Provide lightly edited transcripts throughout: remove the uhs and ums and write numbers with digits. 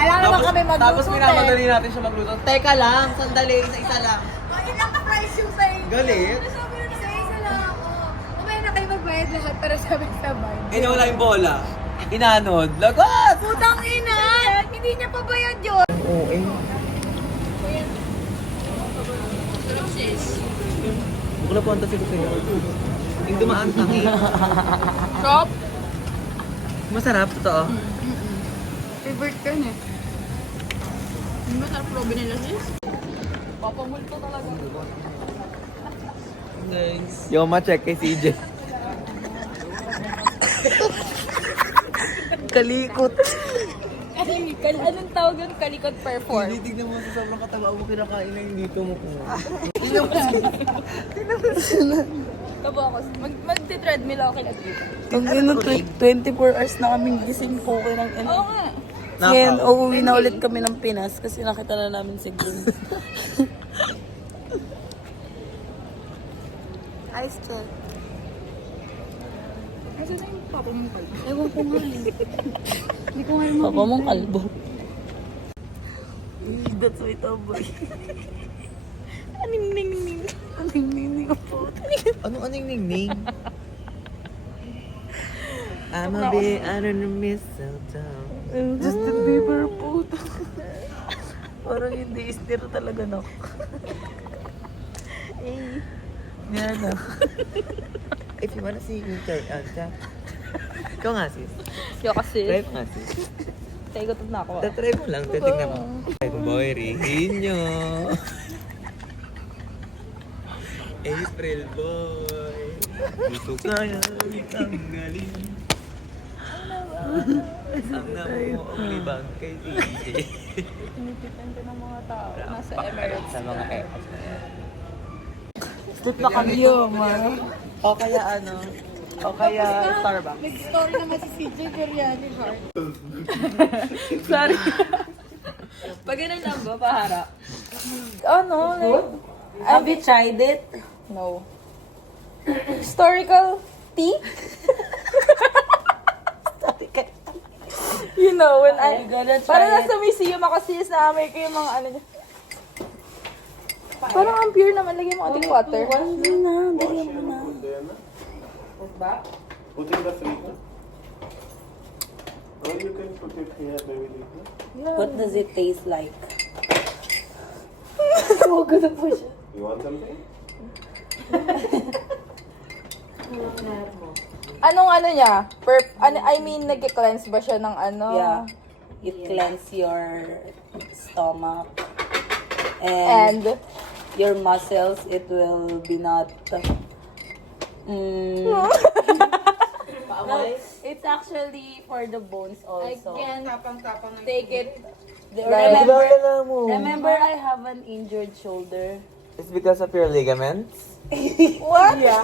Alam naman kami magluto. Tapos minamadali natin siya magluto. Teka lang, sandali, isa-isa lang. Ilang ka-price yung sa inyo? Galit? Sabi na isa-isa lang ako. Umay na kayo magbayad lahat pero sabay-sabay. Eh, nawala yung bola. Inanod. Lagot! Putang ina! Hindi niya pa bayad yun. Oo, eh. Wala po ang tasig ko sa'yo. Yung dumaan tangi. Shop? Masarap, totoo. Favorite ko yun eh. Hindi ba sarap probe nila sis? Papamulto talaga. Thanks. Yo, ma-check kay CJ. Kalikot. Anong tawag yun? Kalikot perform? Tinitignan mo sa sobrang kataba mo kinakain na yung dito mo po. Tabo ako. Mag-treadmill ako kila dito. Ang ino, 24 hours na kaming gising po kayo ng ino. Oo nga. Ngayon, uuwi na ulit kami ng Pinas kasi nakita na namin si Gwen. Ice check. Kasi na yung papa mong kalbo. Ewan ko nga eh. Hindi ko nga yung Papa mong kalbo. That's my boy. Aning-ning-ning. Aning-ning po. Anong aning-ning-ning? I'm a bit under the mistletoe. Justin Bieber po. Parang hindi istir talaga na. Eh. Yan na. If you wanna see me try out, ikaw nga sis. Yo kasi. Try mo nga sis. Tayo gutom na ako. Tatry mo lang, titignan mo. Boy, Rehinyo. April boy. Gusto kaya tanggalin. Ang namuo ang libang kay DJ. Tinitipan ko ng mga tao. Nasa Emirates. Sa mga airpods na yan. Sleep na kami yun, Mara. O kaya ano, o kaya Starbucks. Nag-story naman si CJ Biryani Heart. Sorry. Pag ganun lang ba, paharap? Ano? Have you tried it? No. Historical tea? You know, when I... Parang nasa museum ako sis na amoy ko yung mga ano niya. Parang ang pure naman. Lagyan mo ating water. Hindi na, dali mo na. Put in the freezer. Or you can put it here, maybe later. What does it taste like? Oh, ganda po siya. You want something? Anong ano niya? I mean, nag-cleanse ba siya ng ano? Yeah. It cleanse your stomach. And And, your muscles, it will be not... It's actually for the bones also. I can take it. Remember, I have an injured shoulder. It's because of your ligaments? What? Yeah.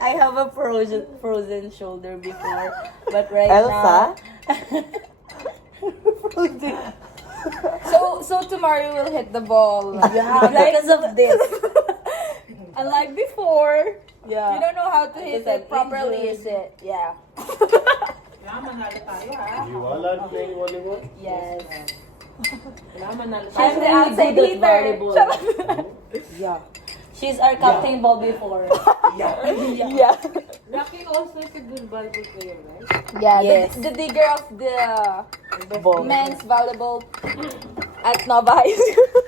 I have a frozen shoulder before, but right Elsa? now... frozen. So tomorrow you will hit the ball. Yeah, because of this. Unlike before, Yeah. you don't know how to hit Because it I'm properly, injured. is it? Yeah. You all are playing volleyball? Yes. I'm the outside hitter. Yeah. She's our captain ball before. Yeah. Lucky also is a good volleyball player, right? Yeah. Yes. The digger of the Ball. men's volleyball at Nova High School.